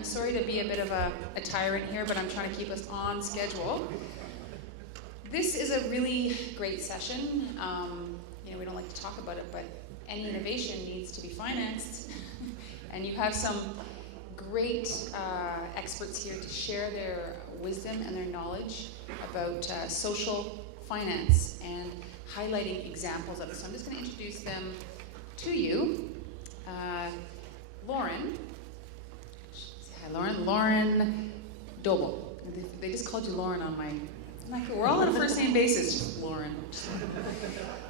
I'm sorry to be a bit of a tyrant here, but I'm trying to keep us on schedule. This is a really great session. We don't like to talk about it, but any innovation needs to be financed. And you have some great experts here to share their wisdom and their knowledge about social finance and highlighting examples of it. So I'm just going to introduce them to you. Lauren. Hi, Lauren. Lauren Dobell. They just called you Lauren on my... we're all on a first name basis, just Lauren.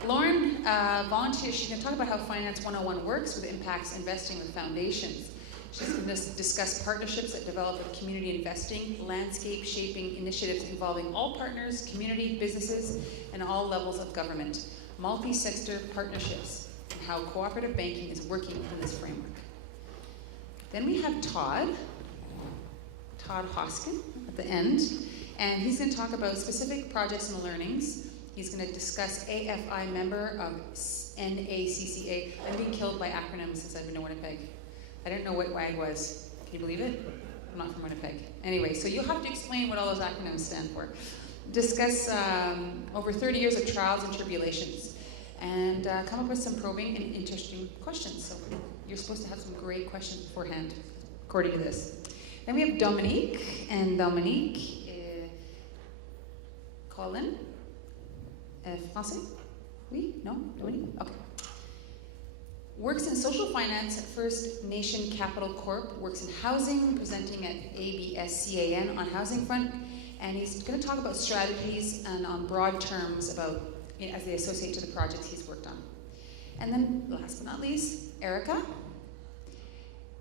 Lauren volunteers. She's going to talk about how Finance 101 works with impacts investing with foundations. She's going to discuss partnerships that develop with community investing, landscape shaping initiatives involving all partners, community, businesses, and all levels of government, multi-sector partnerships, and how cooperative banking is working in this framework. Then we have Todd Hoskin at the end, and he's going to talk about specific projects and learnings. He's going to discuss AFI member of NACCA. I'm being killed by acronyms since I've been to Winnipeg. I didn't know what WAG was. Can you believe it? I'm not from Winnipeg. Anyway, so you'll have to explain what all those acronyms stand for. Discuss over 30 years of trials and tribulations, and come up with some probing and interesting questions. So you're supposed to have some great questions beforehand, according to this. Then we have Dominique, and Dominique Collin. Français? Oui? No? Dominique? Okay. Works in social finance at First Nation Capital Corp. Works in housing, presenting at ABSCAN on Housing Front. And he's going to talk about strategies and on broad terms about, as they associate to the projects he's worked on. And then, last but not least, Erica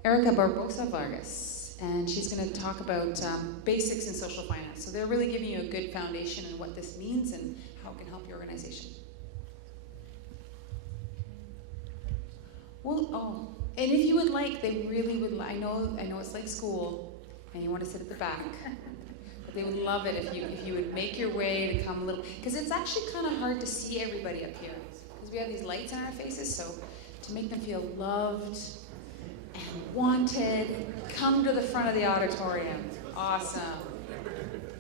Barbosa Vargas. And she's going to talk about basics in social finance. So they're really giving you a good foundation on what this means and how it can help your organization. Well, and if you would like, they really would. I know it's like school, and you want to sit at the back, but they would love it if you would make your way to come a little, because it's actually kind of hard to see everybody up here, because we have these lights on our faces. So to make them feel loved and wanted, come to the front of the auditorium. Awesome.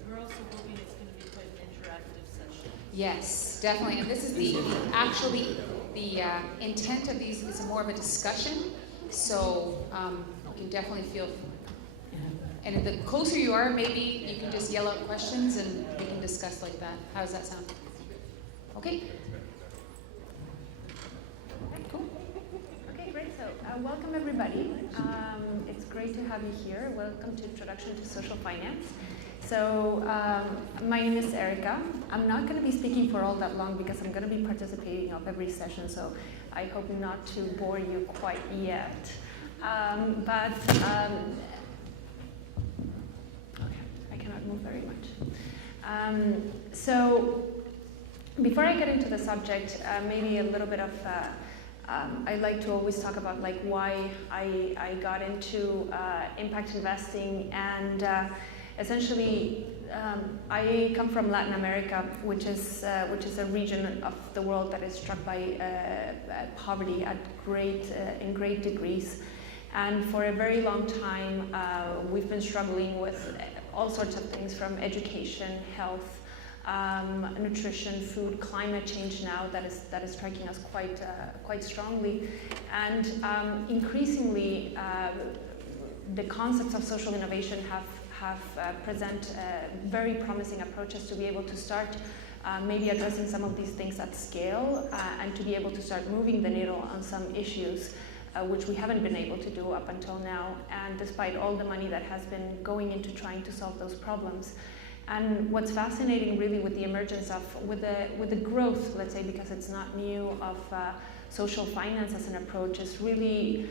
We're also hoping it's going to be quite an interactive session. Yes, definitely. And this is the intent of these is more of a discussion, so you can definitely feel, and the closer you are, maybe you can just yell out questions and we can discuss like that. How does that sound? Okay. Cool. Okay, great. So welcome everybody. It's great to have you here. Welcome to Introduction to Social Finance. So my name is Erica. I'm not going to be speaking for all that long because I'm going to be participating of every session, so I hope not to bore you quite yet. Okay, I cannot move very much. So before I get into the subject, maybe a little bit of I like to always talk about like why I got into impact investing, and essentially, I come from Latin America, which is a region of the world that is struck by poverty in great degrees, and for a very long time we've been struggling with all sorts of things, from education, health, nutrition, food, climate change now that is striking us quite strongly, and increasingly the concepts of social innovation have present very promising approaches to be able to start maybe addressing some of these things at scale, and to be able to start moving the needle on some issues which we haven't been able to do up until now, and despite all the money that has been going into trying to solve those problems. And what's fascinating really with the emergence of, with the growth, let's say, because it's not new, of social finance as an approach, is really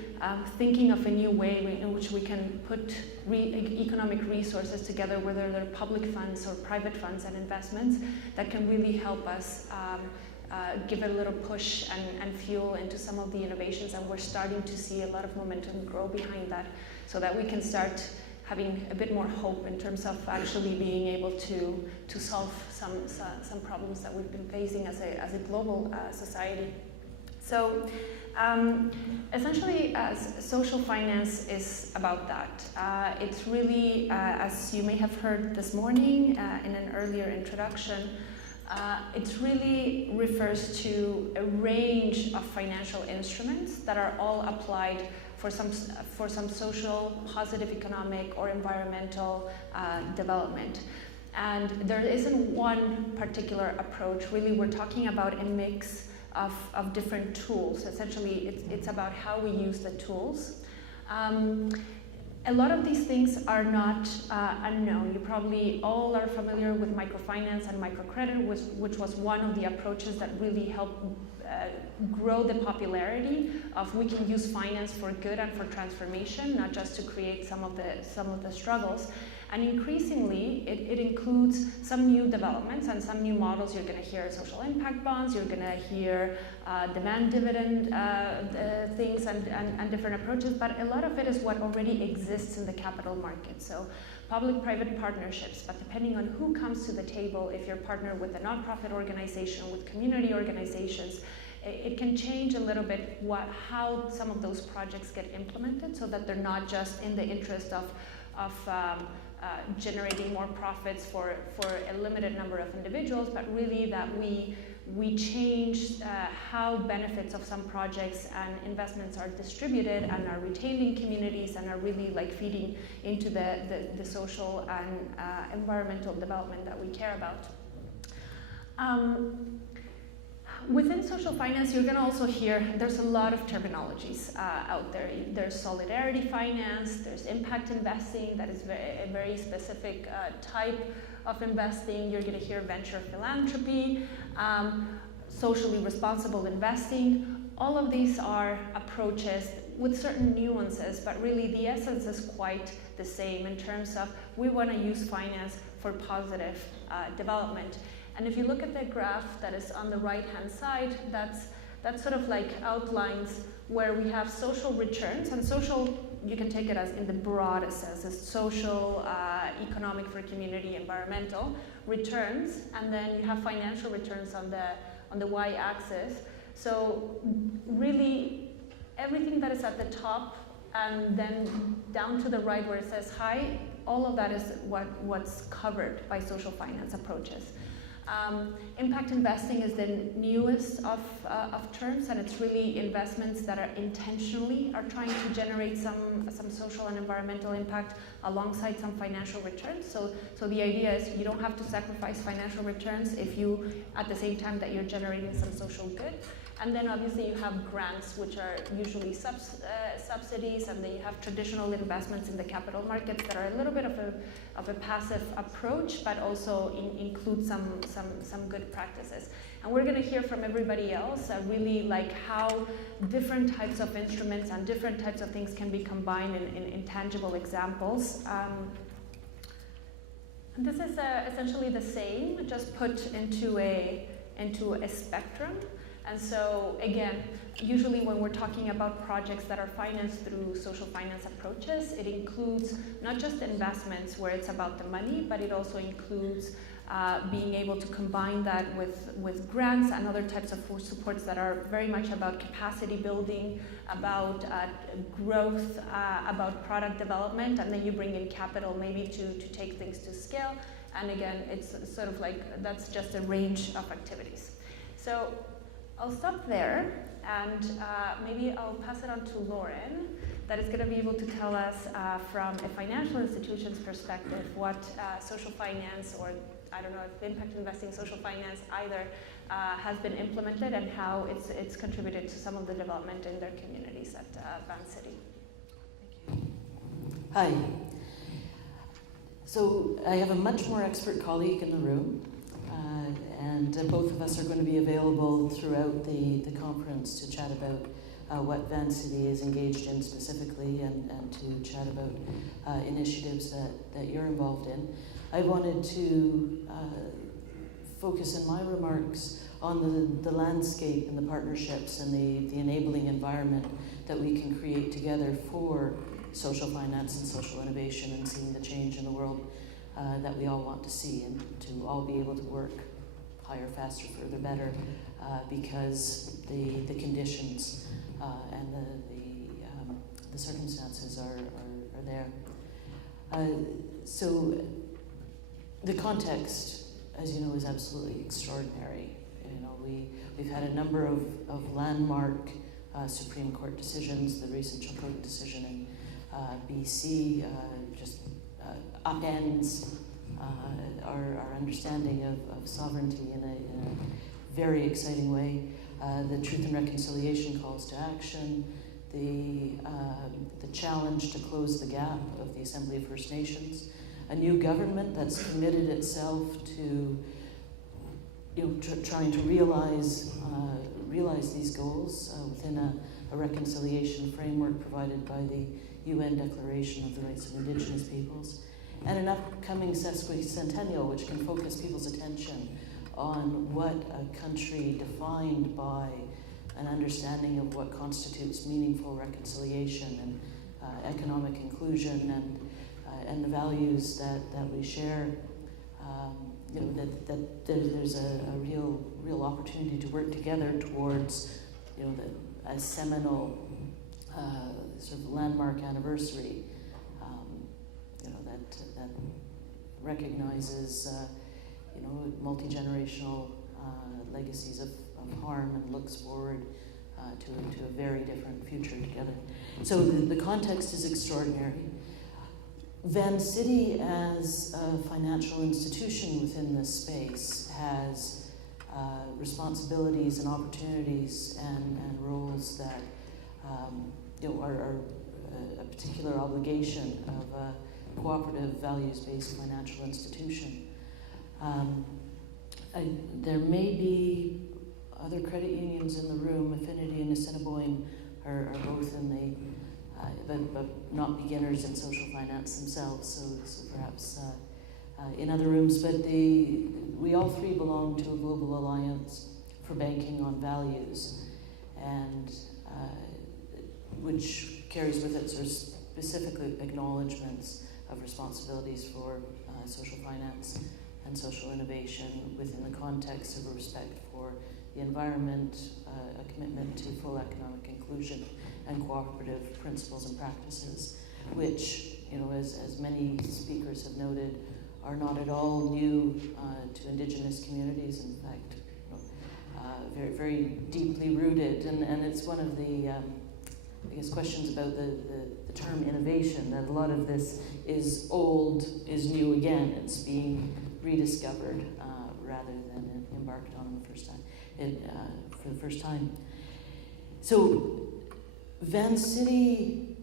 thinking of a new way in which we can put economic resources together, whether they're public funds or private funds and investments, that can really help us give a little push and fuel into some of the innovations. And we're starting to see a lot of momentum grow behind that, so that we can start having a bit more hope in terms of actually being able to solve some problems that we've been facing as a global society. So essentially, social finance is about that. It's really, as you may have heard this morning in an earlier introduction, it really refers to a range of financial instruments that are all applied for some social, positive economic, or environmental development. And there isn't one particular approach. Really, we're talking about a mix of different tools. Essentially, it's about how we use the tools. A lot of these things are not unknown. You probably all are familiar with microfinance and microcredit, which was one of the approaches that really helped grow the popularity of we can use finance for good and for transformation, not just to create some of the struggles. And increasingly, it includes some new developments and some new models. You're going to hear social impact bonds, you're going to hear demand dividend things and different approaches, but a lot of it is what already exists in the capital market. So public-private partnerships, but depending on who comes to the table, if you're partnered with a nonprofit organization, with community organizations, it can change a little bit how some of those projects get implemented so that they're not just in the interest of generating more profits for a limited number of individuals, but really that we change how benefits of some projects and investments are distributed and are retained in communities and are really like feeding into the social and environmental development that we care about. Within social finance, you're going to also hear there's a lot of terminologies out there. There's solidarity finance, there's impact investing, that is a very specific type of investing. You're going to hear venture philanthropy, socially responsible investing. All of these are approaches with certain nuances, but really the essence is quite the same in terms of we want to use finance for positive development. And if you look at the graph that is on the right-hand side, that's sort of like outlines where we have social returns, and social, you can take it as in the broadest sense, as social, economic for community, environmental returns, and then you have financial returns on the y-axis. So really, everything that is at the top and then down to the right where it says high, all of that is what's covered by social finance approaches. Impact investing is the newest of terms, and it's really investments that are intentionally trying to generate some social and environmental impact alongside some financial returns. So the idea is you don't have to sacrifice financial returns if you, at the same time that you're generating some social good. And then obviously you have grants, which are usually subsidies, and then you have traditional investments in the capital markets that are a little bit of a passive approach, but also include some good practices. And we're going to hear from everybody else really like how different types of instruments and different types of things can be combined in tangible examples. And this is essentially the same, just put into a spectrum. And so again, usually when we're talking about projects that are financed through social finance approaches, it includes not just investments where it's about the money, but it also includes being able to combine that with grants and other types of supports that are very much about capacity building, about growth, about product development, and then you bring in capital maybe to take things to scale. And again, it's sort of like that's just a range of activities. So I'll stop there, and maybe I'll pass it on to Lauren, that is going to be able to tell us from a financial institution's perspective what social finance, or I don't know if impact investing, social finance either, has been implemented and how it's contributed to some of the development in their communities at Vancity. Thank you. Hi. So I have a much more expert colleague in the room. And both of us are going to be available throughout the conference to chat about what Vancity is engaged in specifically and to chat about initiatives that you're involved in. I wanted to focus in my remarks on the landscape and the partnerships and the enabling environment that we can create together for social finance and social innovation and seeing the change in the world that we all want to see and to all be able to work higher, faster, further, better, because the conditions and the circumstances are there. So the context, as you know, is absolutely extraordinary. You know, we've had a number of landmark Supreme Court decisions. The recent Chilcote decision in BC just upends our understanding of sovereignty in a very exciting way. The Truth and Reconciliation calls to action, the challenge to close the gap of the Assembly of First Nations, a new government that's committed itself to trying to realize these goals within a reconciliation framework provided by the UN Declaration of the Rights of Indigenous Peoples, and an upcoming sesquicentennial which can focus people's attention on what a country defined by an understanding of what constitutes meaningful reconciliation and economic inclusion and the values that we share. That there's a real opportunity to work together towards a seminal sort of landmark anniversary that recognizes multi-generational legacies of harm and looks forward to a very different future together. So the context is extraordinary. Vancity as a financial institution within this space has responsibilities and opportunities and roles that are a particular obligation of a cooperative, values-based financial institution. There may be other credit unions in the room. Affinity and Assiniboine are both in the but not beginners in social finance themselves, so perhaps in other rooms. But we all three belong to a global alliance for banking on values, and which carries with it sort of specific acknowledgements of responsibilities for social finance and social innovation within the context of a respect for the environment, a commitment to full economic inclusion, and cooperative principles and practices, which, as many speakers have noted, are not at all new to Indigenous communities. In fact, very, very deeply rooted. And it's one of the, questions about the term innovation, that a lot of this is old, is new again. It's being rediscovered rather than embarked on for the first time. So Vancity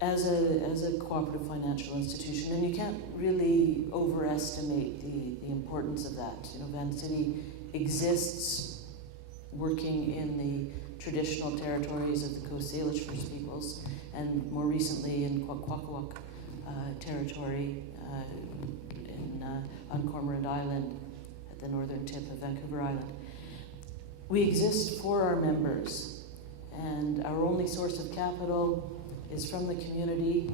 as a cooperative financial institution, and you can't really overestimate the importance of that. Vancity exists working in the traditional territories of the Coast Salish First Peoples, and more recently in Kwakwaka'wakw territory on Cormorant Island at the northern tip of Vancouver Island. We exist for our members, and our only source of capital is from the community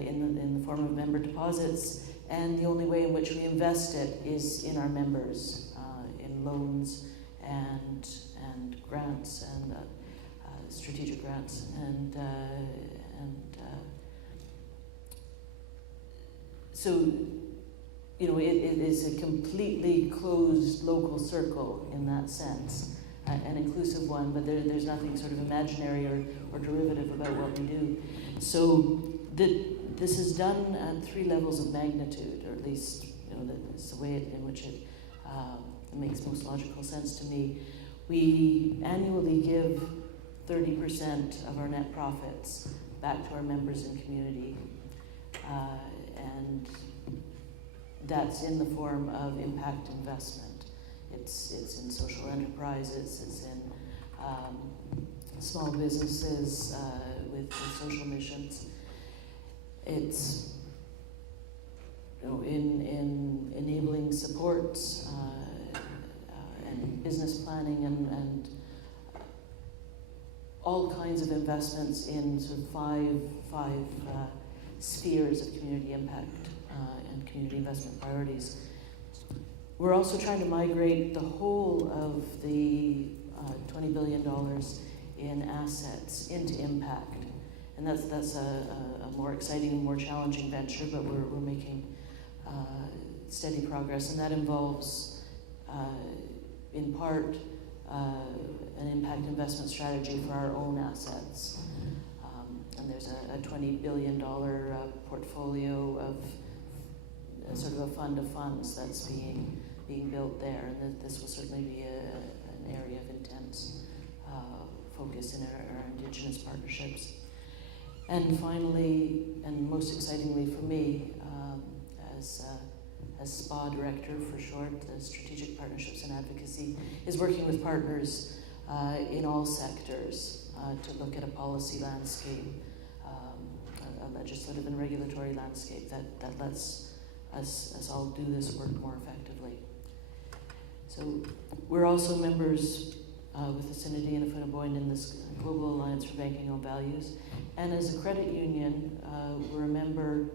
in the form of member deposits, and the only way in which we invest it is in our members, in loans and grants and strategic grants so it is a completely closed local circle in that sense, an inclusive one, but there's nothing sort of imaginary or derivative about what we do. So this is done at 3 levels of magnitude, or at least that's the way in which it makes most logical sense to me. We annually give 30% of our net profits back to our members and community, and that's in the form of impact investment. It's in social enterprises, it's in small businesses with social missions. It's in enabling supports and business planning and all kinds of investments in sort of five spheres of community impact and community investment priorities. We're also trying to migrate the whole of the $20 billion in assets into impact. And that's a more exciting and more challenging venture, but we're making steady progress. And that involves, in part, an impact investment strategy for our own assets. And there's a $20 billion portfolio of sort of a fund of funds that's being built there. And this will certainly be an area of intense focus in our Indigenous partnerships. And finally, and most excitingly for me, as SPA Director for short, the Strategic Partnerships and Advocacy, is working with partners in all sectors to look at a policy landscape, a legislative and regulatory landscape that lets us all do this work more effectively. So we're also members with the Synodi and Afunaboyne in this Global Alliance for Banking on Values. And as a credit union, we're a member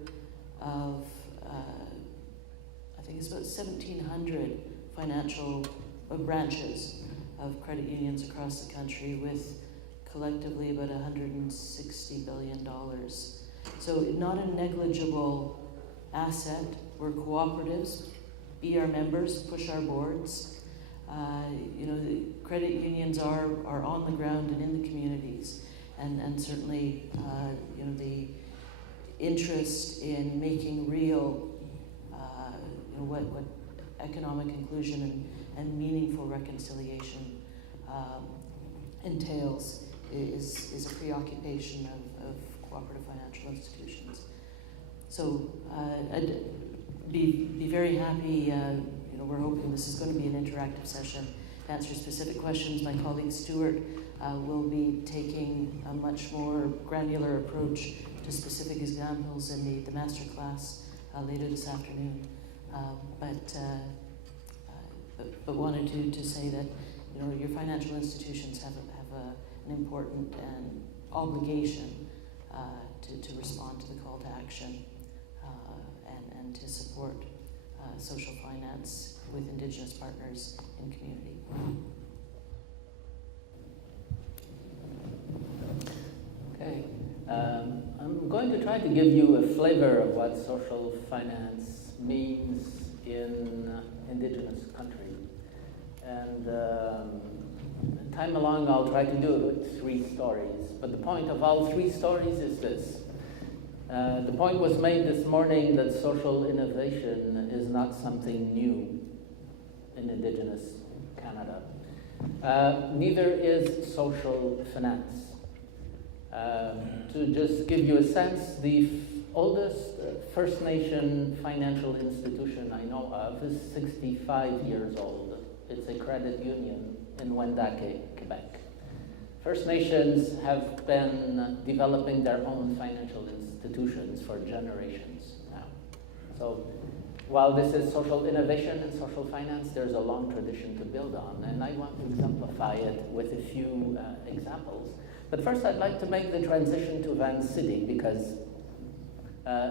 of, I think it's about 1,700 financial branches of credit unions across the country with collectively about $160 billion. So not a negligible asset. We're cooperatives, be our members, push our boards. The credit unions are on the ground and in the communities, and certainly the interest in making real what economic inclusion and meaningful reconciliation entails is a preoccupation of cooperative financial institutions. So I'd be very happy. We're hoping this is going to be an interactive session to answer specific questions. My colleague Stuart will be taking a much more granular approach to specific examples in the master class later this afternoon. But wanted to say that your financial institutions have an important obligation to respond to the call to action and to support social finance with Indigenous partners in community. Okay, I'm going to try to give you a flavor of what social finance means in Indigenous country. And time along, I'll try to do it with 3 stories. But the point of all 3 stories is this. The point was made this morning that social innovation is not something new in Indigenous Canada. Neither is social finance. To just give you a sense, the oldest First Nation financial institution I know of is 65 years old. It's a credit union in Wendake, Quebec. First Nations have been developing their own financial institutions for generations now. So while this is social innovation and social finance, there's a long tradition to build on, and I want to exemplify it with a few examples. But first I'd like to make the transition to Vancity, because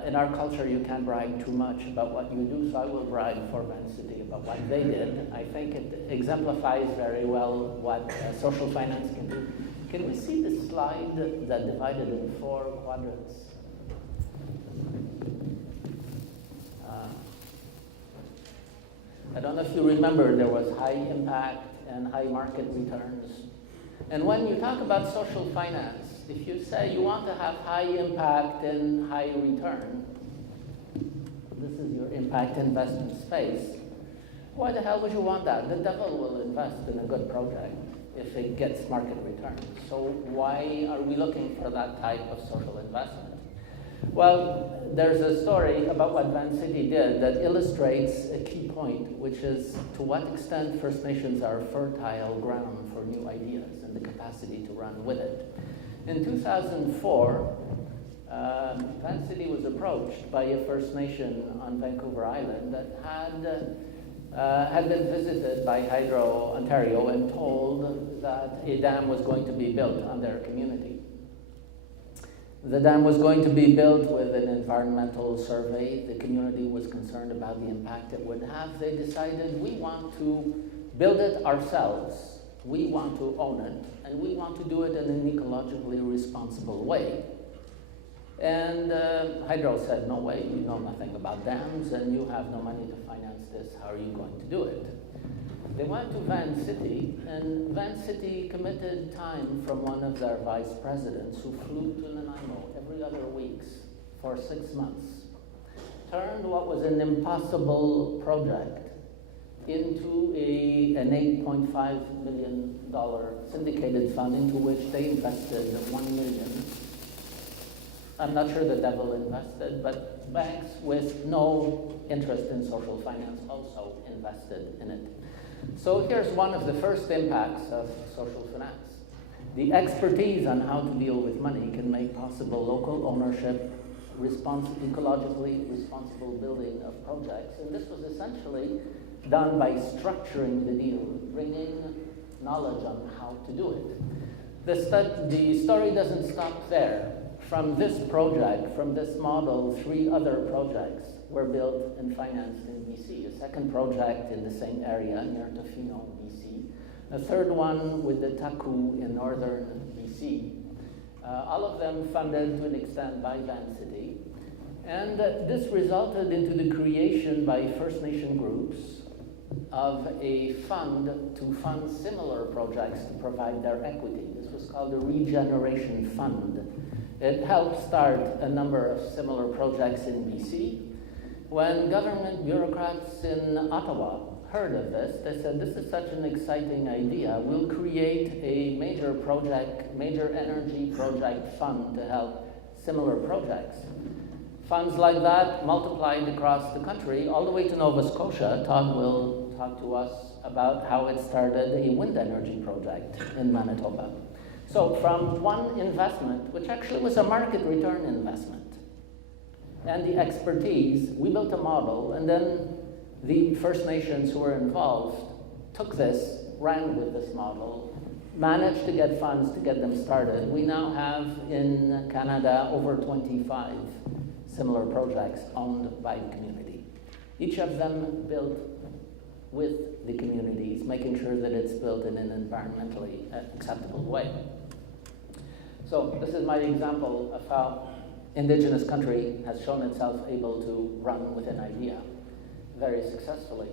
in our culture you can't brag too much about what you do, so I will brag for Vancity about what they did. I think it exemplifies very well what social finance can do. Can we see the slide that divided in 4 quadrants? I don't know if you remember, there was high impact and high market returns. And when you talk about social finance, if you say you want to have high impact and high return, this is your impact investment space, why the hell would you want that? The devil will invest in a good project if it gets market returns. So why are we looking for that type of social investment? Well, there's a story about what Vancity did that illustrates a key point, which is to what extent First Nations are fertile ground for new ideas and the capacity to run with it. In 2004, Vancity was approached by a First Nation on Vancouver Island that had been visited by Hydro Ontario and told that a dam was going to be built on their community. The dam was going to be built with an environmental survey. The community was concerned about the impact it would have. They decided, we want to build it ourselves, we want to own it, and we want to do it in an ecologically responsible way. And Hydro said, no way, you know nothing about dams, and you have no money to finance this, how are you going to do it? They went to Vancity, and Vancity committed time from one of their vice presidents who flew to Nanaimo every other week for 6 months, turned what was an impossible project into an $8.5 million syndicated fund into which they invested $1 million. I'm not sure the devil invested, but banks with no interest in social finance also invested in it. So here's one of the first impacts of social finance. The expertise on how to deal with money can make possible local ownership, ecologically responsible building of projects. And this was essentially done by structuring the deal, bringing knowledge on how to do it. The story doesn't stop there. From this project, from this model, 3 other projects were built and financed in BC. A second project in the same area near Tofino, BC. A third one with the Taku in northern BC. All of them funded to an extent by Vancity. And this resulted into the creation by First Nation groups of a fund to fund similar projects to provide their equity. This was called the Regeneration Fund. It helped start a number of similar projects in BC. When government bureaucrats in Ottawa heard of this, they said, this is such an exciting idea. We'll create a major energy project fund to help similar projects. Funds like that multiplied across the country, all the way to Nova Scotia. Todd will talk to us about how it started a wind energy project in Manitoba. So from one investment, which actually was a market return investment, and the expertise, we built a model, and then the First Nations who were involved took this, ran with this model, managed to get funds to get them started. We now have in Canada over 25 similar projects owned by the community. Each of them built with the communities, making sure that it's built in an environmentally acceptable way. So this is my example of how Indigenous country has shown itself able to run with an idea very successfully.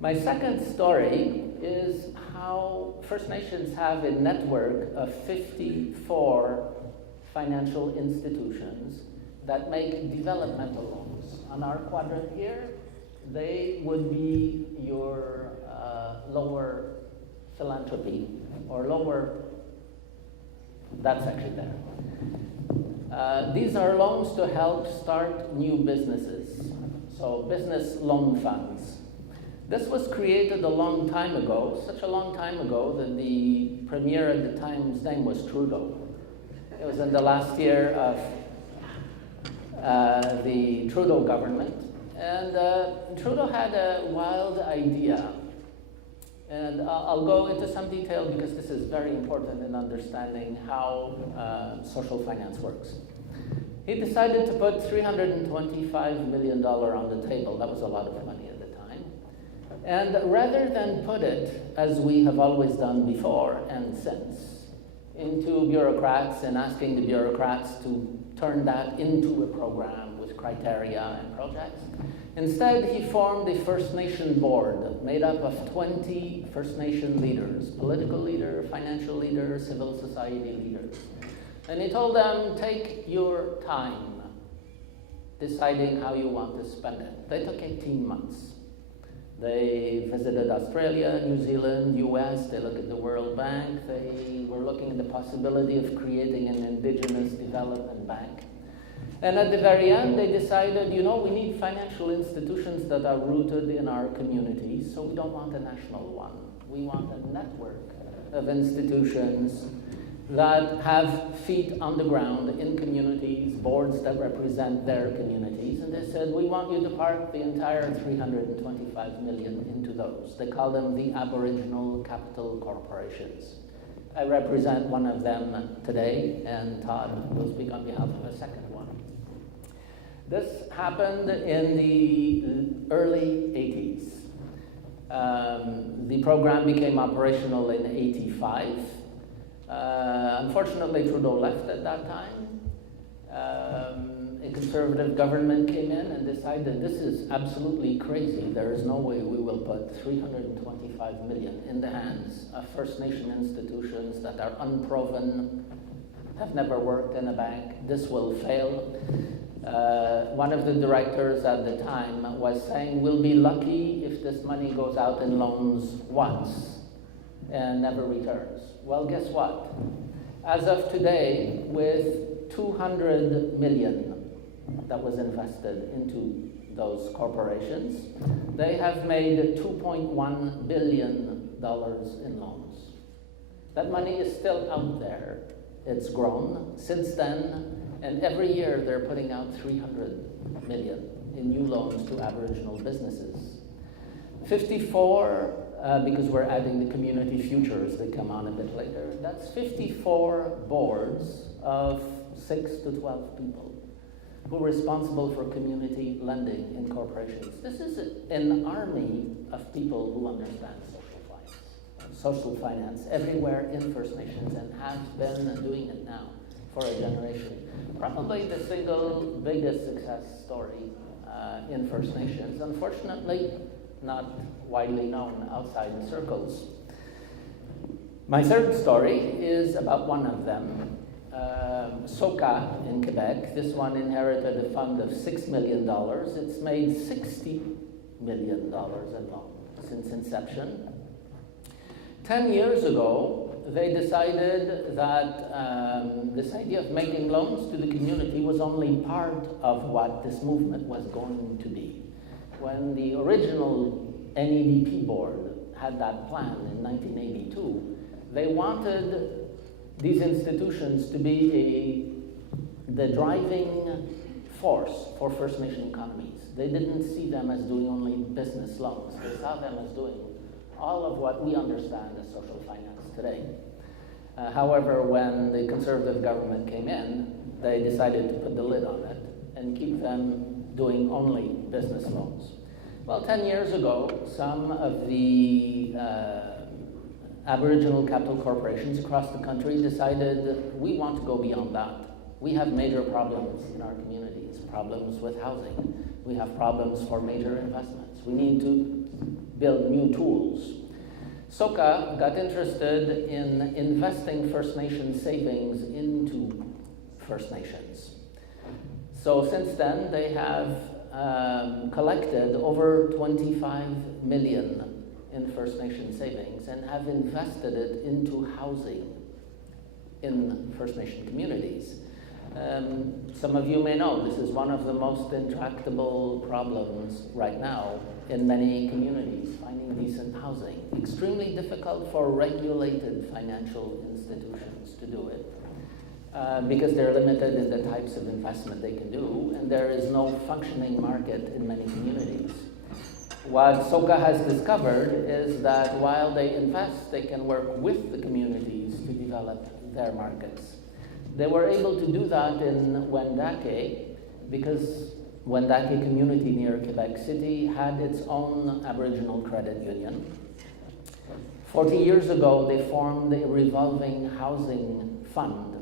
My second story is how First Nations have a network of 54 financial institutions that make developmental loans. On our quadrant here, they would be your lower philanthropy, or lower, that's actually there. These are loans to help start new businesses, so business loan funds. This was created a long time ago, such a long time ago that the premier at the time's name was Trudeau. It was in the last year of the Trudeau government, and Trudeau had a wild idea. And I'll go into some detail because this is very important in understanding how social finance works. He decided to put $325 million on the table. That was a lot of money at the time. And rather than put it, as we have always done before and since, into bureaucrats and asking the bureaucrats to turn that into a program with criteria and projects, instead, he formed a First Nation board made up of 20 First Nation leaders, political leaders, financial leaders, civil society leaders. And he told them, take your time deciding how you want to spend it. They took 18 months. They visited Australia, New Zealand, US, they looked at the World Bank, they were looking at the possibility of creating an Indigenous development bank. And at the very end, they decided, you know, we need financial institutions that are rooted in our communities, so we don't want a national one. We want a network of institutions that have feet on the ground in communities, boards that represent their communities. And they said, we want you to park the entire $325 million into those. They call them the Aboriginal Capital Corporations. I represent one of them today, and Todd will speak on behalf of a second one. This happened in the early 80s. The program became operational in 85. Unfortunately, Trudeau left at that time. A conservative government came in and decided this is absolutely crazy. There is no way we will put $325 million in the hands of First Nation institutions that are unproven, have never worked in a bank. This will fail. One of the directors at the time was saying, we'll be lucky if this money goes out in loans once and never returns. Well, guess what? As of today, with $200 million that was invested into those corporations, they have made $2.1 billion in loans. That money is still out there. It's grown since then, and every year they're putting out $300 million in new loans to Aboriginal businesses. 54, because we're adding the community futures that come on a bit later, that's 54 boards of 6 to 12 people who are responsible for community lending in corporations. This is an army of people who understand social finance everywhere in First Nations and have been doing it now for a generation. Probably the single biggest success story in First Nations, unfortunately not widely known outside circles. My third story is about one of them. SOCA in Quebec. This one inherited a fund of $6 million. It's made $60 million in loans since inception. 10 years ago, they decided that this idea of making loans to the community was only part of what this movement was going to be. When the original NEDP board had that plan in 1982, they wanted these institutions to be the driving force for First Nation economies. They didn't see them as doing only business loans. They saw them as doing all of what we understand as social finance today. However, when the conservative government came in, they decided to put the lid on it and keep them doing only business loans. Well, 10 years ago, some of the Aboriginal capital corporations across the country decided we want to go beyond that. We have major problems in our communities, problems with housing. We have problems for major investments. We need to build new tools. SOCA got interested in investing First Nation savings into First Nations. So since then, they have collected over 25 million in First Nation savings and have invested it into housing in First Nation communities. Some of you may know this is one of the most intractable problems right now in many communities, finding decent housing. Extremely difficult for regulated financial institutions to do it because they're limited in the types of investment they can do, and there is no functioning market in many communities. What SOCA has discovered is that while they invest, they can work with the communities to develop their markets. They were able to do that in Wendake because Wendake community near Quebec City had its own Aboriginal credit union. 40 years ago, they formed a revolving housing fund,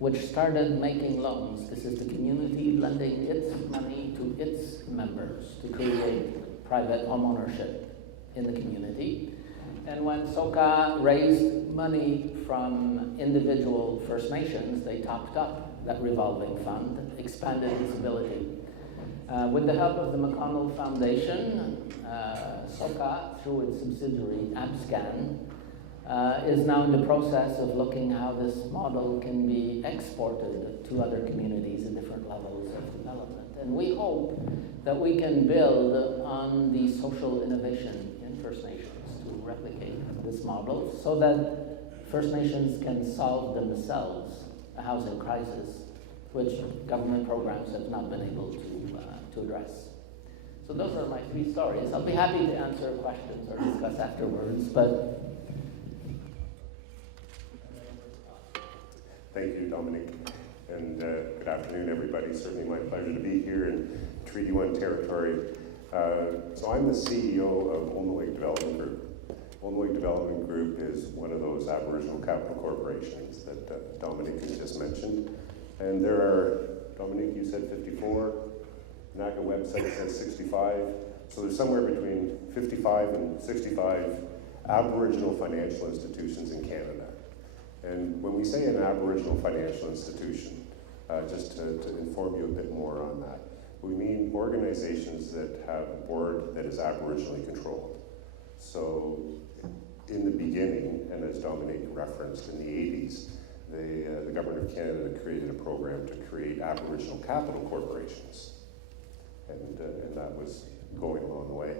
which started making loans. This is the community lending its money to its members to create private homeownership in the community. And when SOCA raised money from individual First Nations, they topped up that revolving fund, expanded its ability. With the help of the McConnell Foundation, SOCA, through its subsidiary ABSCAN, is now in the process of looking how this model can be exported to other communities at different levels of development. And we hope that we can build on the social innovation in First Nations to replicate this model so that First Nations can solve themselves a housing crisis, which government programs have not been able to address. So those are my three stories. I'll be happy to answer questions or discuss afterwards, but Thank you, Dominique, and good afternoon, everybody. Certainly my pleasure to be here in Treaty 1 territory. So I'm the CEO of Onawig Development Group. Onawig Development Group is one of those Aboriginal capital corporations that Dominique has just mentioned. And there are, Dominique, you said 54, NACA website says 65. So there's somewhere between 55 and 65 Aboriginal financial institutions in Canada. And when we say an Aboriginal financial institution, just to inform you a bit more on that, we mean organizations that have a board that is Aboriginally controlled. So in the beginning, and as Dominique referenced in the 80s, the Government of Canada created a program to create Aboriginal capital corporations. And that was going along the way.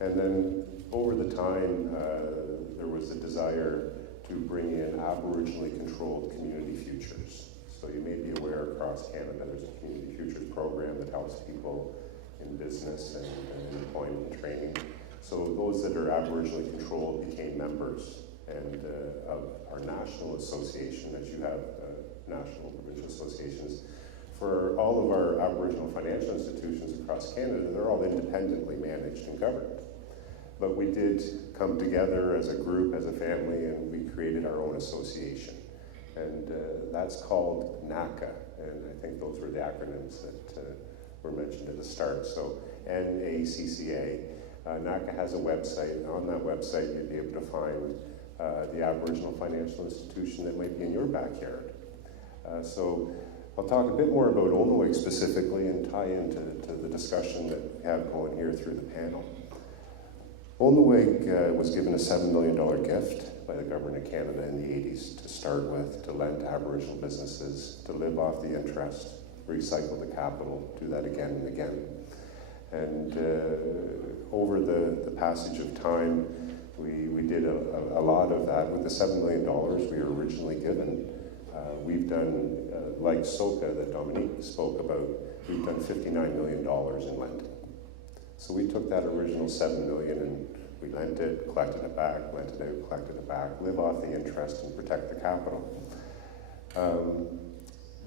And then over the time, there was a desire to bring in Aboriginally controlled community futures. So you may be aware across Canada there's a community futures program that helps people in business and employment and training. So those that are Aboriginally controlled became members and of our national association, as you have national and provincial associations. For all of our Aboriginal financial institutions across Canada, they're all independently managed and governed. But we did come together as a group, as a family, and we created our own association. And that's called NACA, and I think those were the acronyms that were mentioned at the start. So NACCA. NACA has a website, and on that website you'd be able to find the Aboriginal financial institution that might be in your backyard. So I'll talk a bit more about Onawig specifically and tie into the discussion that we have going here through the panel. Onawig was given a $7 million gift by the Government of Canada in the 80s to start with, to lend to Aboriginal businesses, to live off the interest, recycle the capital, do that again and again. And over the passage of time, we did a lot of that. With the $7 million we were originally given, we've done, like SOCA that Dominique spoke about, we've done $59 million in lending. So we took that original $7 million and we lent it, collected it back, lent it out, collected it back, live off the interest and protect the capital.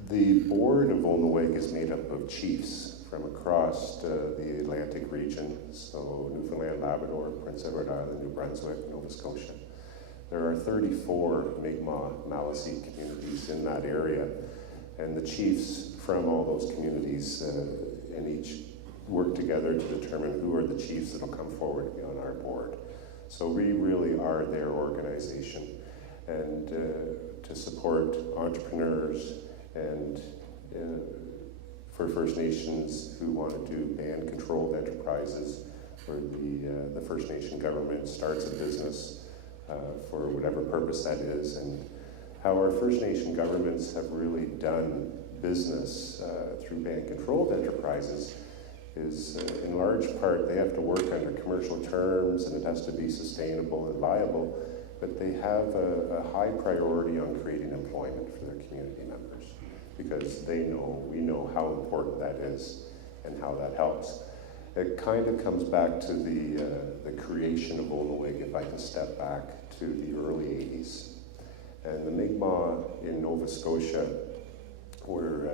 The board of Onawig is made up of chiefs from across the Atlantic region, so Newfoundland, Labrador, Prince Edward Island, New Brunswick, Nova Scotia. There are 34 Mi'kmaq Maliseet communities in that area, and the chiefs from all those communities in each work together to determine who are the chiefs that will come forward to be on our board. So we really are their organization, and to support entrepreneurs and for First Nations who want to do ban-controlled enterprises, where the First Nation government starts a business for whatever purpose that is, and how our First Nation governments have really done business through ban-controlled enterprises is in large part they have to work under commercial terms and it has to be sustainable and viable, but they have a high priority on creating employment for their community members because we know how important that is and how that helps. It kind of comes back to the creation of Onawig, if I can step back to the early 80s. And the Mi'kmaq in Nova Scotia were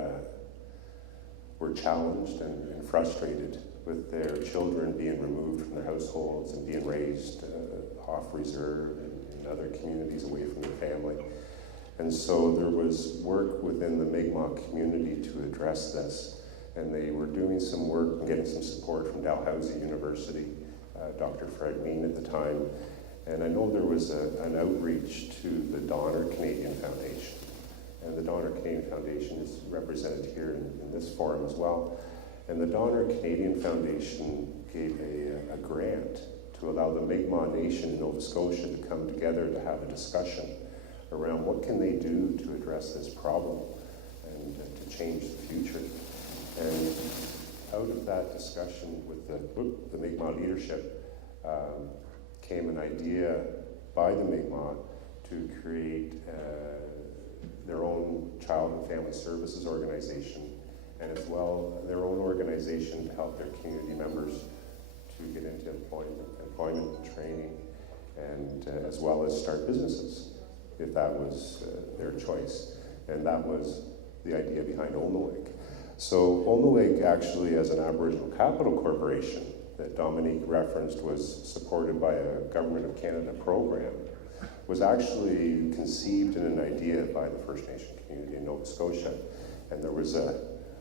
challenged and frustrated with their children being removed from their households and being raised off reserve in other communities away from their family. And so there was work within the Mi'kmaq community to address this. And they were doing some work and getting some support from Dalhousie University, Dr. Fred Ween at the time. And I know there was an outreach to the Donner Canadian Foundation. And the Donner Canadian Foundation is represented here in this forum as well. And the Donner Canadian Foundation gave a grant to allow the Mi'kmaq Nation in Nova Scotia to come together to have a discussion around what can they do to address this problem and to change the future. And out of that discussion with the Mi'kmaq leadership came an idea by the Mi'kmaq to create their own child and family services organization, and as well their own organization to help their community members to get into employment and training, and as well as start businesses, if that was their choice. And that was the idea behind Olnewig. So Olnewig actually, as an Aboriginal Capital Corporation that Dominique referenced, was supported by a Government of Canada program, was actually conceived in an idea by the First Nation community in Nova Scotia. And there was an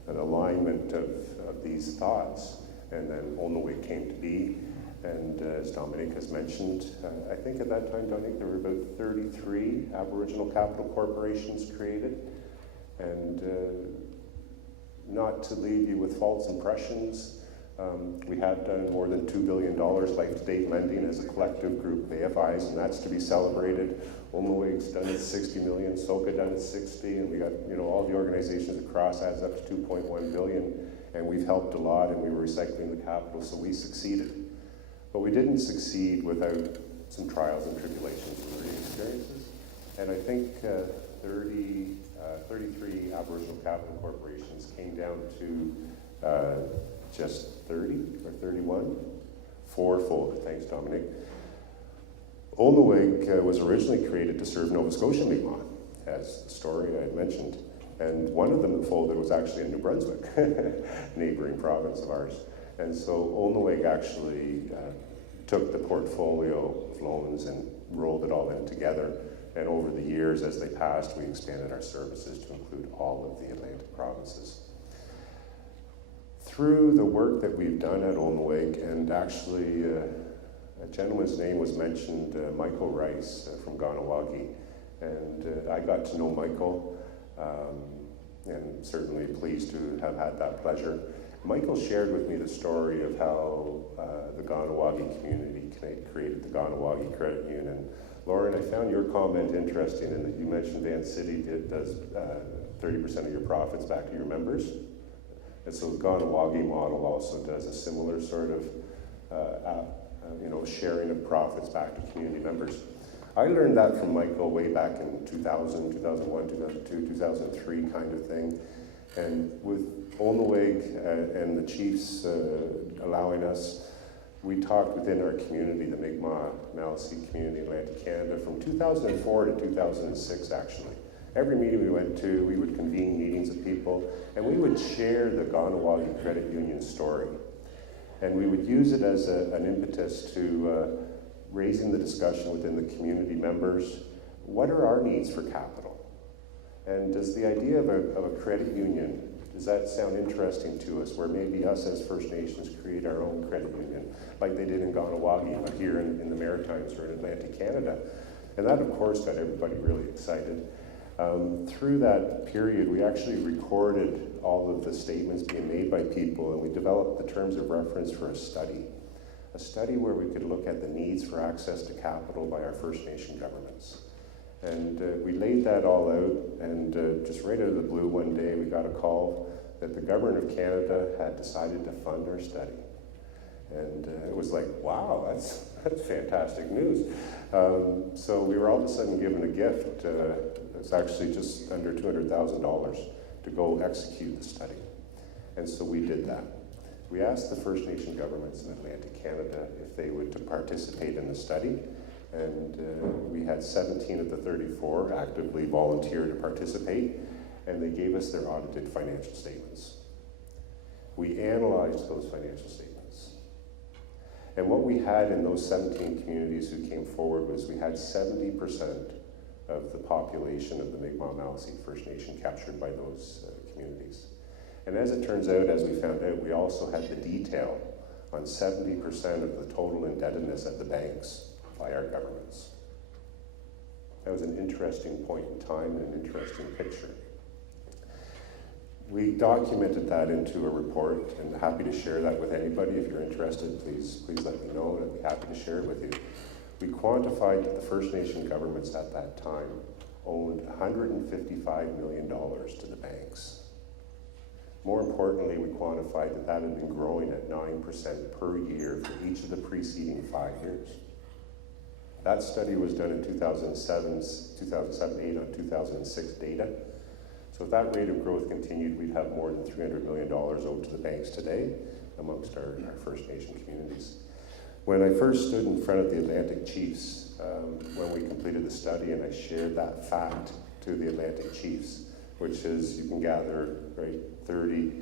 alignment of these thoughts. And then Olnewig came to be. And as Dominique has mentioned, I think at that time, Dominique, there were about 33 Aboriginal Capital Corporations created. And not to leave you with false impressions, we have done more than $2 billion life-to-date lending as a collective group of AFIs, and that's to be celebrated. Olnewig's done it 60 million, SOCA done it 60, and we got, all the organizations across adds up to 2.1 billion, and we've helped a lot, and we were recycling the capital, so we succeeded. But we didn't succeed without some trials and tribulations and learning experiences. And I think 33 Aboriginal Capital Corporations came down to just 30 or 31, fourfold, thanks Dominique. Olnewig was originally created to serve Nova Scotia Mi'kmaq, as the story I had mentioned. And one of them that folded was actually in New Brunswick, neighboring province of ours. And so Olnewig actually took the portfolio of loans and rolled it all in together. And over the years, as they passed, we expanded our services to include all of the Atlantic provinces. Through the work that we've done at Olnewig, and actually a gentleman's name was mentioned, Michael Rice from Ganawagi, and I got to know Michael, and certainly pleased to have had that pleasure. Michael shared with me the story of how the Ganawagi community created the Ganawagi Credit Union. Lauren, I found your comment interesting in that you mentioned Vancity does 30% of your profits back to your members. And so the Ganawagi model also does a similar sort of sharing of profits back to community members. I learned that from Michael way back in 2000, 2001, 2002, 2003 kind of thing. And with Olnewig and the chiefs allowing us, we talked within our community, the Mi'kmaq Maliseet community in Atlantic Canada, from 2004 to 2006 actually. Every meeting we went to, we would convene meetings of people, and we would share the Ganawagi Credit Union story. And we would use it as an impetus to raising the discussion within the community members. What are our needs for capital? And does the idea of a credit union, does that sound interesting to us, where maybe us as First Nations create our own credit union, like they did in Ganawagi here in the Maritimes or in Atlantic Canada? And that, of course, got everybody really excited. Through that period, we actually recorded all of the statements being made by people, and we developed the terms of reference for a study where we could look at the needs for access to capital by our First Nation governments. And we laid that all out, and just right out of the blue one day, we got a call that the Government of Canada had decided to fund our study. And it was like, wow, that's fantastic news. So we were all of a sudden given a gift. It's actually just under $200,000 to go execute the study. And so we did that. We asked the First Nation governments in Atlantic Canada if they would to participate in the study. And we had 17 of the 34 actively volunteer to participate, and they gave us their audited financial statements. We analyzed those financial statements. And what we had in those 17 communities who came forward was we had 70% of the population of the Mi'kmaq Maliseet First Nation captured by those communities. And as it turns out, as we found out, we also had the detail on 70% of the total indebtedness at the banks by our governments. That was an interesting point in time and an interesting picture. We documented that into a report, and happy to share that with anybody. If you're interested, please let me know, and I'd be happy to share it with you. We quantified that the First Nation governments at that time owed $155 million to the banks. More importantly, we quantified that that had been growing at 9% per year for each of the preceding 5 years. That study was done in 2007, 2008 on 2006 data. So if that rate of growth continued, we'd have more than $300 million owed to the banks today amongst our First Nation communities. When I first stood in front of the Atlantic Chiefs, when we completed the study and I shared that fact to the Atlantic Chiefs, which is you can gather, right, 30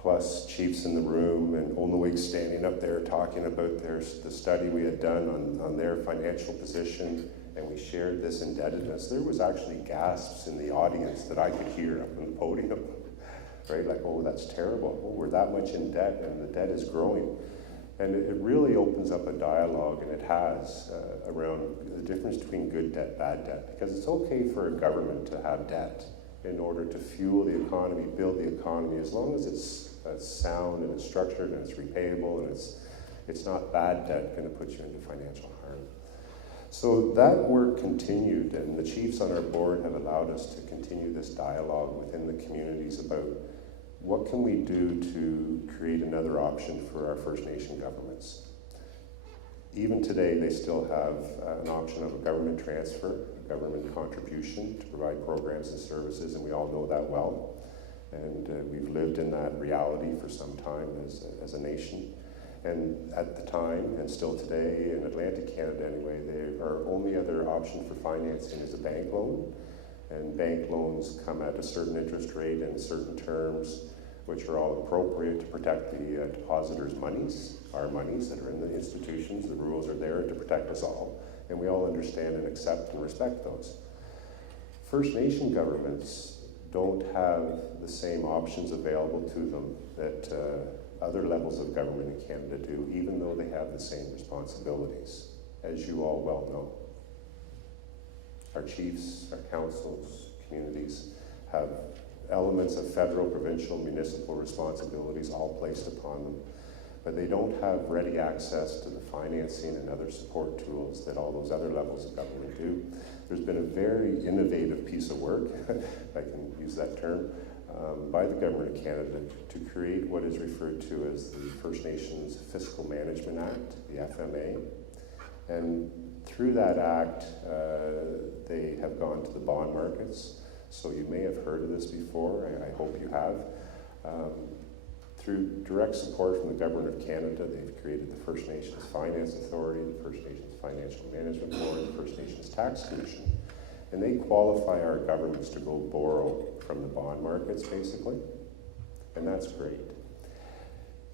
plus chiefs in the room, and Onawig standing up there talking about the study we had done on their financial position, and we shared this indebtedness. There was actually gasps in the audience that I could hear up on the podium, right? Like, oh, that's terrible. Oh, we're that much in debt, and the debt is growing. And it really opens up a dialogue, and it has, around the difference between good debt, bad debt. Because it's okay for a government to have debt in order to fuel the economy, build the economy, as long as it's sound and it's structured and it's repayable and it's not bad debt going to put you into financial harm. So that work continued, and the chiefs on our board have allowed us to continue this dialogue within the communities about what can we do to create another option for our First Nation governments. Even today, they still have an option of a government transfer, a government contribution to provide programs and services, and we all know that well. And we've lived in that reality for some time as a nation. And at the time, and still today, in Atlantic Canada anyway, our only other option for financing is a bank loan. And bank loans come at a certain interest rate and certain terms, which are all appropriate to protect the depositors' monies, our monies that are in the institutions. The rules are there to protect us all, and we all understand and accept and respect those. First Nation governments don't have the same options available to them that other levels of government in Canada do, even though they have the same responsibilities, as you all well know. Our chiefs, our councils, communities have elements of federal, provincial, municipal responsibilities all placed upon them, but they don't have ready access to the financing and other support tools that all those other levels of government do. There's been a very innovative piece of work, if I can use that term, by the Government of Canada to create what is referred to as the First Nations Fiscal Management Act, the FMA. And through that act, they have gone to the bond markets. So you may have heard of this before, I hope you have. Through direct support from the Government of Canada, they've created the First Nations Finance Authority, the First Nations Financial Management Board, the First Nations Tax Commission. And they qualify our governments to go borrow from the bond markets, basically. And that's great.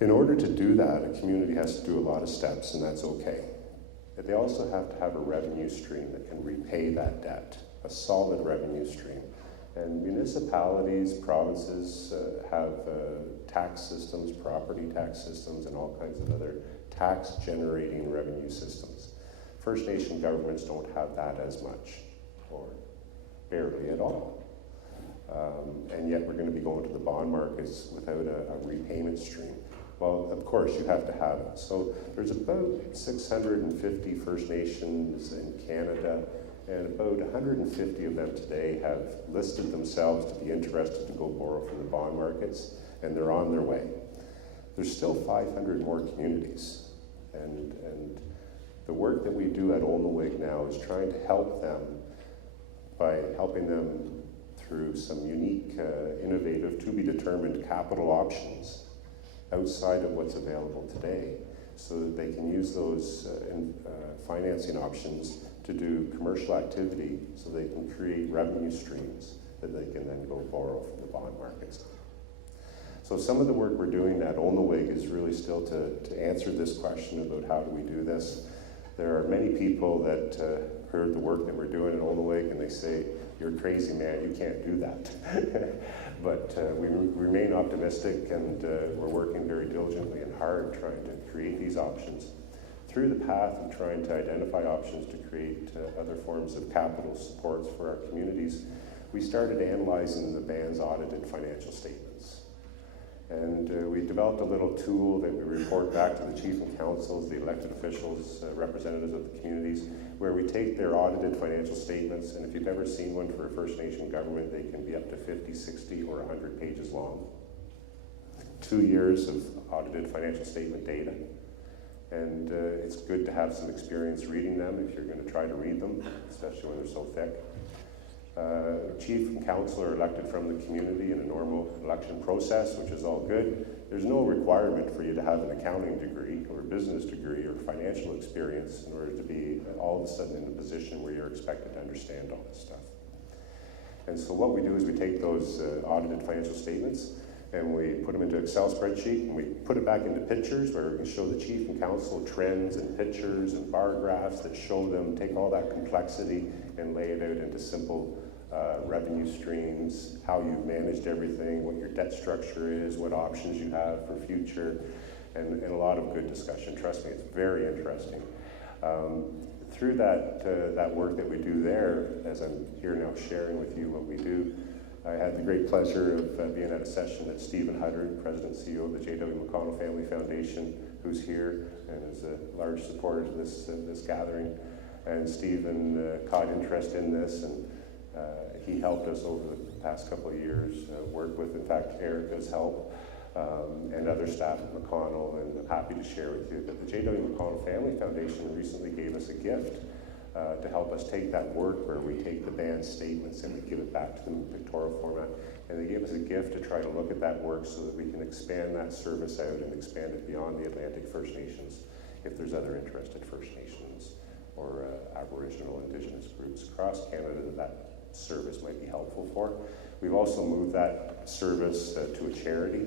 In order to do that, a community has to do a lot of steps, and that's okay. But they also have to have a revenue stream that can repay that debt, a solid revenue stream. And municipalities, provinces have tax systems, property tax systems, and all kinds of other tax-generating revenue systems. First Nation governments don't have that as much, or barely at all. And yet we're going to be going to the bond markets without a repayment stream. Well, of course, you have to have it. So there's about 650 First Nations in Canada, and about 150 of them today have listed themselves to be interested to go borrow from the bond markets, and they're on their way. There's still 500 more communities, and the work that we do at Onawig now is trying to help them by helping them through some unique, innovative, to-be-determined capital options outside of what's available today, so that they can use those financing options to do commercial activity, so they can create revenue streams that they can then go borrow from the bond markets. So some of the work we're doing at Onawig is really still to answer this question about how do we do this. There are many people that heard the work that we're doing at Onawig, and they say, "You're crazy, man, you can't do that." But we remain optimistic, and we're working very diligently and hard trying to create these options through the path of trying to identify options to create other forms of capital supports for our communities. We started analyzing the band's audited financial statements. And we developed a little tool that we report back to the chief and councils, the elected officials, representatives of the communities, where we take their audited financial statements, and if you've ever seen one for a First Nation government, they can be up to 50, 60, or 100 pages long. 2 years of audited financial statement data. And it's good to have some experience reading them if you're going to try to read them, especially when they're so thick. Chief and council are elected from the community in a normal election process, which is all good. There's no requirement for you to have an accounting degree or a business degree or financial experience in order to be all of a sudden in a position where you're expected to understand all this stuff. And so what we do is we take those audited financial statements and we put them into Excel spreadsheet and we put it back into pictures where we can show the chief and council trends and pictures and bar graphs that show them, take all that complexity and lay it out into simple revenue streams, how you've managed everything, what your debt structure is, what options you have for future, and a lot of good discussion. Trust me, it's very interesting. Through that work that we do there, as I'm here now sharing with you what we do, I had the great pleasure of being at a session that Stephen Huddard, President and CEO of the J.W. McConnell Family Foundation, who's here and is a large supporter of this gathering. And Stephen caught interest in this, and he helped us over the past couple of years work with, in fact, Erica's help and other staff at McConnell. And I'm happy to share with you that the J.W. McConnell Family Foundation recently gave us a gift to help us take that work where we take the band statements and we give it back to them in pictorial format. And they gave us a gift to try to look at that work so that we can expand that service out and expand it beyond the Atlantic First Nations if there's other interested First Nations or Aboriginal Indigenous groups across Canada that service might be helpful for. We've also moved that service to a charity,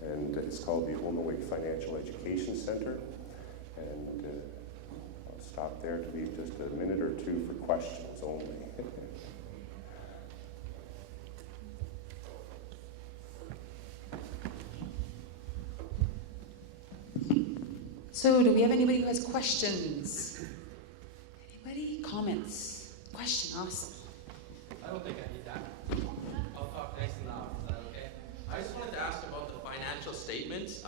and it's called the Onawig Financial Education Center. And I'll stop there to leave just a minute or two for questions only. So do we have anybody who has questions? Anybody? Comments? Question? Awesome. I don't think I need that. I'll talk nice and loud. Is that okay? I just wanted to ask about the financial statements.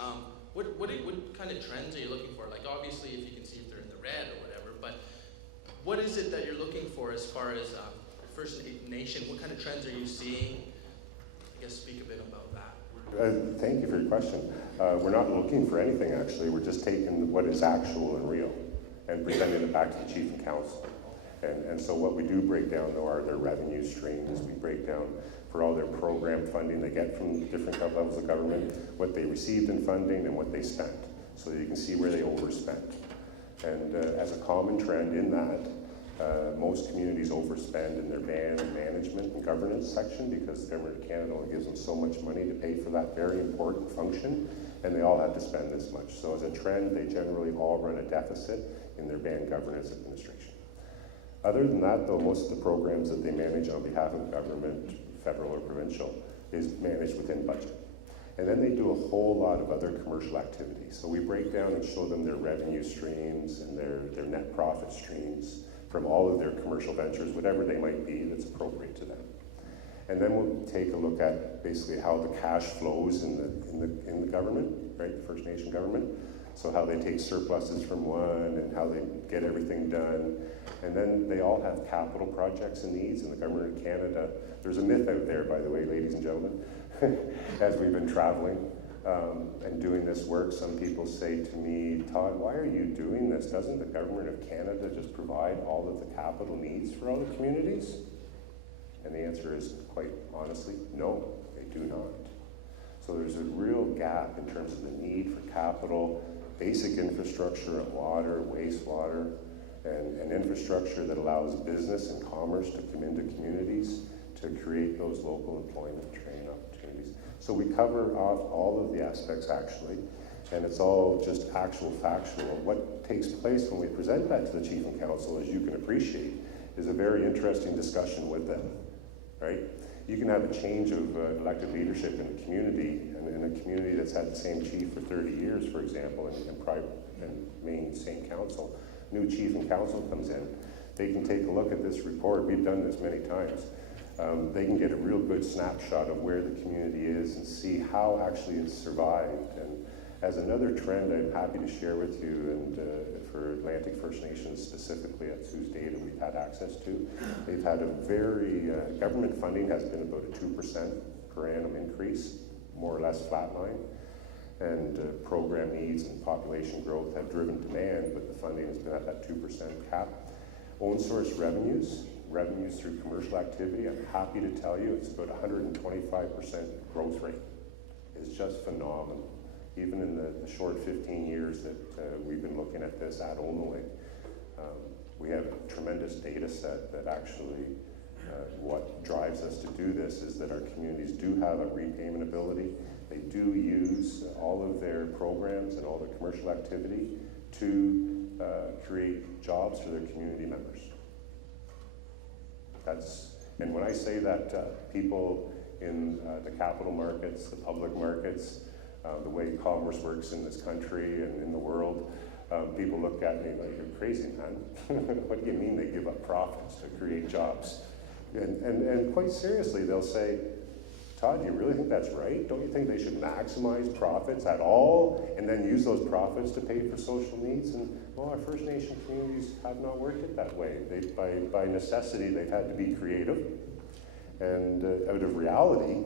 What kind of trends are you looking for? Like, obviously, if you can see if they're in the red or whatever, but what is it that you're looking for as far as First Nation? What kind of trends are you seeing? I guess speak a bit about that. Thank you for your question. We're not looking for anything, actually. We're just taking what is actual and real and presenting it back to the Chief and Council. And so what we do break down, though, are their revenue streams. We break down for all their program funding they get from different levels of government, what they received in funding and what they spent, so that you can see where they overspent. And as a common trend in that, most communities overspend in their band and management and governance section because the Government of Canada only gives them so much money to pay for that very important function, and they all have to spend this much. So as a trend, they generally all run a deficit in their band governance administration. Other than that, though, most of the programs that they manage on behalf of government, federal or provincial, is managed within budget. And then they do a whole lot of other commercial activities. So we break down and show them their revenue streams and their net profit streams from all of their commercial ventures, whatever they might be that's appropriate to them. And then we'll take a look at basically how the cash flows in the government, right, the First Nation government. So how they take surpluses from one and how they get everything done. And then they all have capital projects and needs in the Government of Canada. There's a myth out there, by the way, ladies and gentlemen, as we've been traveling and doing this work. Some people say to me, Todd, why are you doing this? Doesn't the Government of Canada just provide all of the capital needs for all the communities? And the answer is, quite honestly, no, they do not. So there's a real gap in terms of the need for capital, basic infrastructure of water, wastewater, and infrastructure that allows business and commerce to come into communities to create those local employment and training opportunities. So we cover off all of the aspects, actually, and it's all just actual factual. What takes place when we present that to the Chief and Council, as you can appreciate, is a very interesting discussion with them, right? You can have a change of elected leadership in a community, and in a community that's had the same chief for 30 years, for example, and main same council, new chief and council comes in, they can take a look at this report. We've done this many times. They can get a real good snapshot of where the community is and see how actually it's survived. And as another trend I'm happy to share with you, and for Atlantic First Nations specifically, that's whose data we've had access to, they've had a very, government funding has been about a 2% per annum increase, more or less flatline. And program needs and population growth have driven demand, but the funding has been at that 2% cap. Own source revenues through commercial activity, I'm happy to tell you it's about 125% growth rate. It's just phenomenal. Even in the short 15 years that we've been looking at this at Onawig, we have a tremendous data set that actually what drives us to do this is that our communities do have a repayment ability. They do use all of their programs and all their commercial activity to create jobs for their community members. And when I say that, people in the capital markets, the public markets, the way commerce works in this country and in the world, people look at me like, you're crazy, man. What do you mean they give up profits to create jobs? And quite seriously, they'll say, Todd, do you really think that's right? Don't you think they should maximize profits at all and then use those profits to pay for social needs? And well, our First Nation communities have not worked it that way. By necessity, they've had to be creative. And out of reality,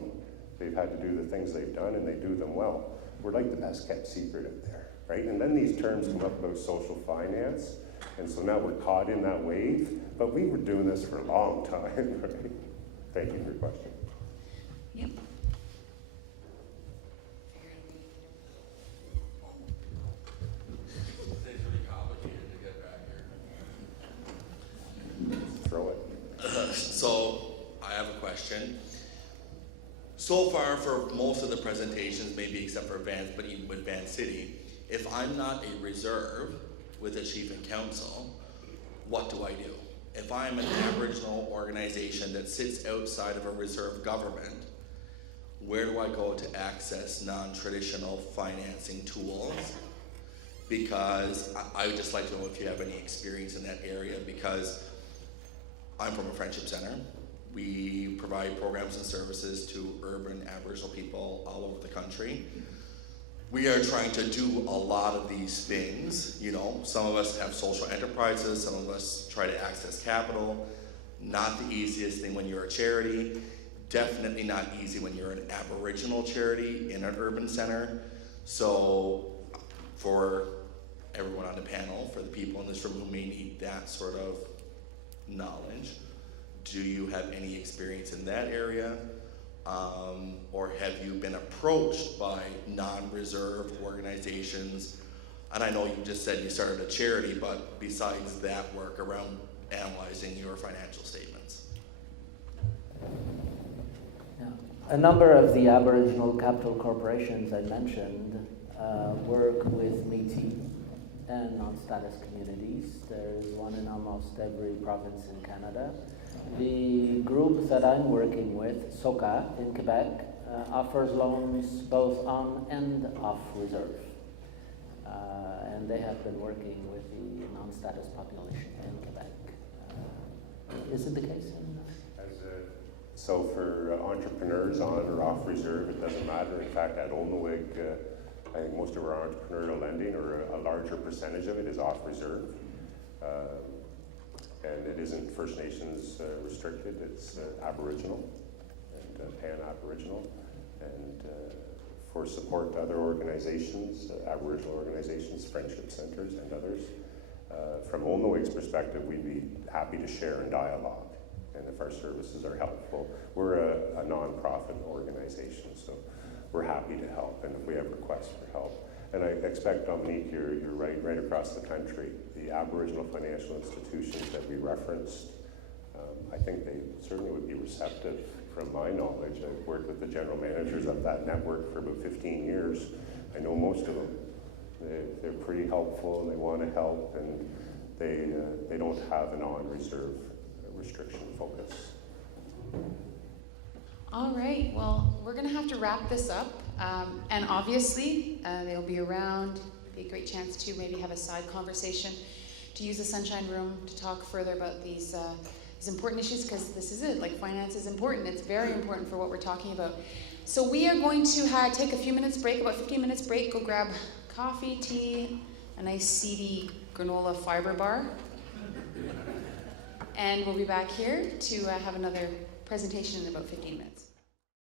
they've had to do the things they've done, and they do them well. We're like the best kept secret out there, right? And then these terms come up about social finance, and so now we're caught in that wave, but we were doing this for a long time, right? Thank you for your question. Yep. It's really complicated to get back here. Throw it. So, I have a question. So far, for most of the presentations, maybe except for Vance, but even with Vancity, if I'm not a reserve with a chief and council, what do I do? If I'm an Aboriginal organization that sits outside of a reserve government, where do I go to access non-traditional financing tools? Because I would just like to know if you have any experience in that area, because I'm from a friendship center. We provide programs and services to urban Aboriginal people all over the country. We are trying to do a lot of these things. You know, some of us have social enterprises, some of us try to access capital. Not the easiest thing when you're a charity. Definitely not easy when you're an Aboriginal charity in an urban center. So for everyone on the panel, for the people in this room who may need that sort of knowledge, do you have any experience in that area? Or have you been approached by non-reserve organizations? And I know you just said you started a charity, but besides that work around analyzing your financial statements. Yeah. A number of the Aboriginal capital corporations I mentioned work with Métis and non-status communities. There's one in almost every province in Canada. The group that I'm working with, SOCA in Quebec, offers loans both on and off reserve. And they have been working with the non-status population in Quebec. Is it the case in? So for entrepreneurs on or off reserve, it doesn't matter. In fact, at Onawig, I think most of our entrepreneurial lending, or a larger percentage of it, is off reserve. And it isn't First Nations restricted, it's Aboriginal and Pan-Aboriginal. And for support to other organizations, Aboriginal organizations, friendship centers and others. From Onawig's perspective, we'd be happy to share in dialogue. And if our services are helpful, we're a non-profit organization, so we're happy to help, and if we have requests for help. And I expect, Dominique, you're right across the country. The Aboriginal financial institutions that we referenced, I think they certainly would be receptive. From my knowledge, I've worked with the general managers of that network for about 15 years. I know most of them. They're pretty helpful, and they want to help, and they don't have an on-reserve restriction focus. All right, well, we're going to have to wrap this up. And obviously, they'll be around. Be a great chance to maybe have a side conversation, to use the Sunshine Room to talk further about these important issues, because this is it. Like, finance is important. It's very important for what we're talking about. So we are going to take a few minutes break, about 15 minutes break. Go grab coffee, tea, a nice seedy granola fiber bar. And we'll be back here to have another presentation in about 15 minutes.